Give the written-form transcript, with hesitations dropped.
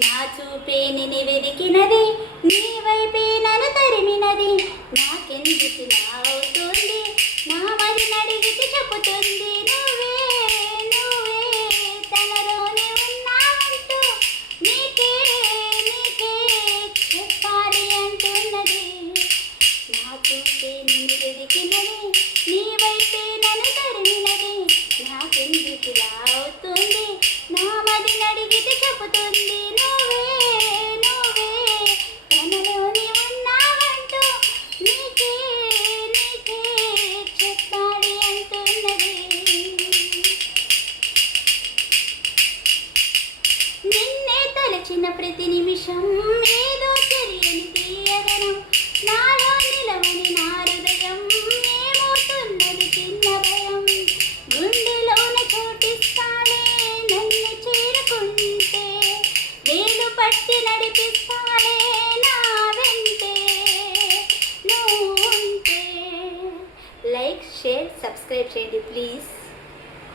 నా చూపే నిన్ను వెదికినది, నీ వైపే నన్ను తరిమినది. నాకెందుకు అవుతుంది, నా మరి నడిగితే చెబుతుంది. నువ్వే నువ్వే తనలోనే ఉన్నావంటూ నీకే నీకే చెప్పాలి అంటున్నది. నా చూపే నిన్ను వెదికినది, నీ వైపే నన్ను తరిమినది. నాకెందుకు అవుతుంది, నా మరి నడిగితే చెబుతుంది. చిన్న ప్రతి నిమిషం ఏదో తెలియని తీయదనం, నాలో నిలవని నా హృదయం ఏమవుతున్నది చిన్న భయం. గుండెలోన చోటిస్తానే నన్ను చేరుకుంటే, వేలు పట్టి నడిపిస్తానే నా వెంటే నువ్వు ఉంటే. లైక్, షేర్, సబ్స్క్రైబ్ చేయండి ప్లీజ్.